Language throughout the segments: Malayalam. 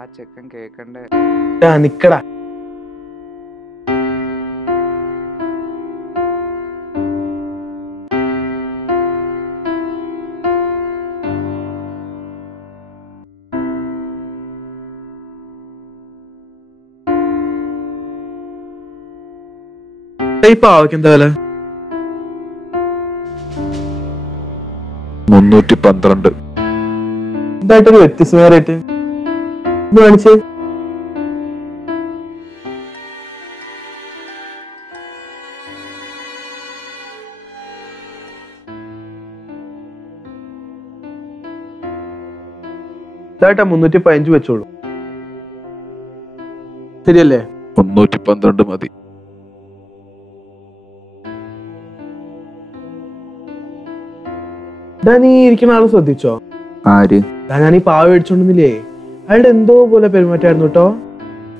ആ ചെക്കൻ കേക്കണ്ടേ? നിക്കടാ. ഈ പാവയ്ക്ക് എന്താ വില? 312. എന്തായിട്ടൊരു വ്യത്യസ്തമായ റേറ്റ് കാണിച്ച്. ഇതായിട്ടാ 315 വെച്ചോളൂ. ശരിയല്ലേ? 312 മതി. നീ ഇരിക്കുന്ന ആള് ശ്രദ്ധിച്ചോ? ആര്? ഞാൻ ഈ പാവ മേടിച്ചോണ്ടില്ലേ, അയാളുടെ എന്തോ പോലെ പെരുമാറ്റായിരുന്നു കേട്ടോ.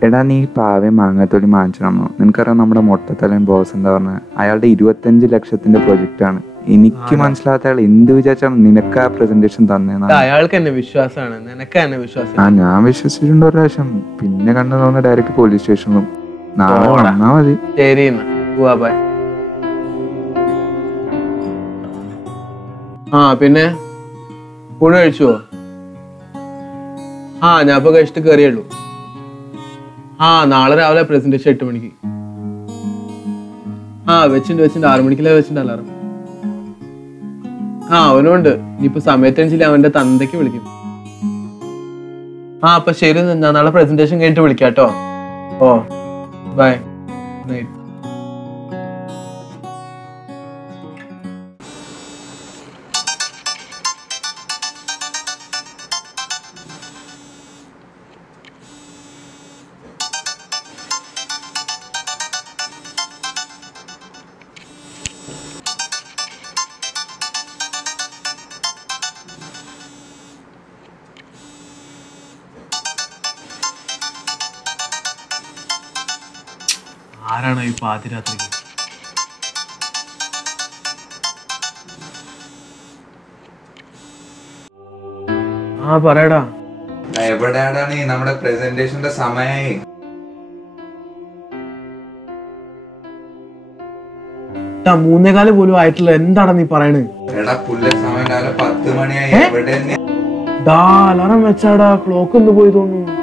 എടാ നീ പാവയും മാങ്ങാത്തൊലി വാങ്ങിച്ചോ? നിനക്കറിയാം നമ്മുടെ മൊട്ടത്തലയും ബോസ് എന്താ പറഞ്ഞ അയാളുടെ 25 ലക്ഷത്തിന്റെ പ്രൊജക്റ്റ് ആണ്. എനിക്ക് മനസ്സിലാത്ത അയാൾ എന്ത് വിചാരിച്ചാണ് നിനക്ക് ആ പ്രസന്റേഷൻ തന്നേന്ന്. അയാൾക്ക് എന്നെ വിശ്വാസമാണ്, നിനക്ക് എന്നെ വിശ്വാസം. ആ ഞാൻ വിശ്വസിച്ചിട്ടുണ്ട് ഒരു പ്രാവശ്യം. പിന്നെ കണ്ടു തോന്നുന്ന ഡയറക്റ്റ് പോലീസ് സ്റ്റേഷനിലും. നാളെ വന്നാ മതി. ശരി എന്നാ പോവാ. ബൈ. ആ പിന്നെ ഊണ് കഴിച്ചുവോ? ഞാൻ ഇപ്പൊ കഴിച്ചിട്ട് കയറിയുള്ളൂ. നാളെ രാവിലെ പ്രസന്റേഷൻ 8 മണിക്ക്. വെച്ചിട്ടുണ്ട് 6 മണിക്കല്ലേ വെച്ചിട്ടുണ്ട് അലാറം. അവനുണ്ട്. ഇനിയിപ്പോ സമയത്തനുസരിച്ച് അവന്റെ തന്തയ്ക്ക് വിളിക്കും. അപ്പൊ ശരി, ഞാൻ നാളെ പ്രസന്റേഷൻ കഴിഞ്ഞിട്ട് വിളിക്കാം കേട്ടോ. ബൈ. നൈറ്റ്. ആരാണോ ഈ പാതിരാത്രിക്ക്? പറയടാ. എവിടെയാണ് നീ? നമ്മുടെ പ്രസന്റേഷന്റെ സമയായി. 3:15 പോലും ആയിട്ടില്ല. എന്താണ് നീ പറയണേ? എടാ പുല്ല സമയം 10 മണിയായി. എവിടെ അലാറം വെച്ചാടാ. ക്ലോക്ക് ഒന്ന് പോയി തോന്നുന്നു.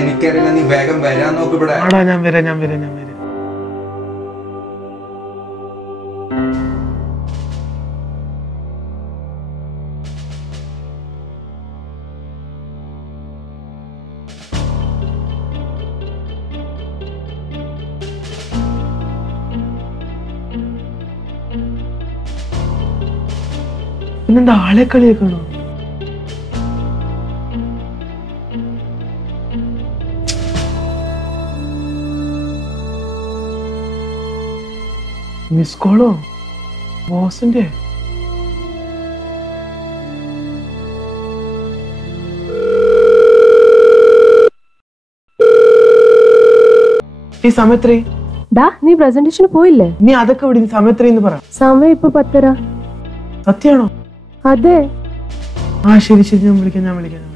എനിക്കറിയില്ല. നീ വേഗം വരാൻ നോക്ക്. ഇവിടെ ഞാൻ വരാം. പിന്നെന്താ ആളെ കളിയാക്കണോ? മിസ് കോളോ? ബോസിന്റെ? ഈ സമയത്രേ? നീ പ്രസന്റേഷന് പോയില്ലേ? നീ അതൊക്കെ വിടി. സമയത്രയെന്ന് പറ. സമയം ഇപ്പൊ 10:30. സത്യാണോ? അതെ. ശരി ഞാൻ വിളിക്കാം.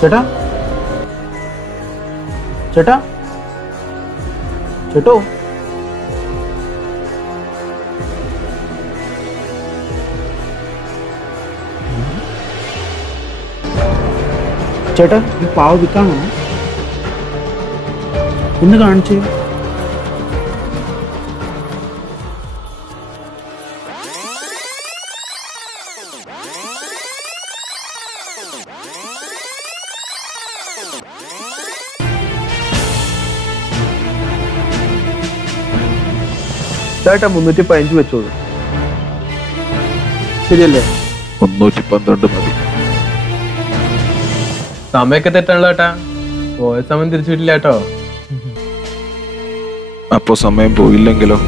ചേട്ടാ ചേട്ടാ ചേട്ടോ ചേട്ടാ ഈ പാവ് വിൽക്കാമോ? ഒന്ന് കാണിച്ചേ. ചേട്ടാ 315 വെച്ചോളൂ. ശരിയല്ലേ? 312 മതി. സമയൊക്കെ തെറ്റാണല്ലോ ചേട്ടാ. പോയ സമയം തിരിച്ചു കിട്ടില്ല കേട്ടോ. അപ്പോ സമയം പോയില്ലെങ്കിലോ?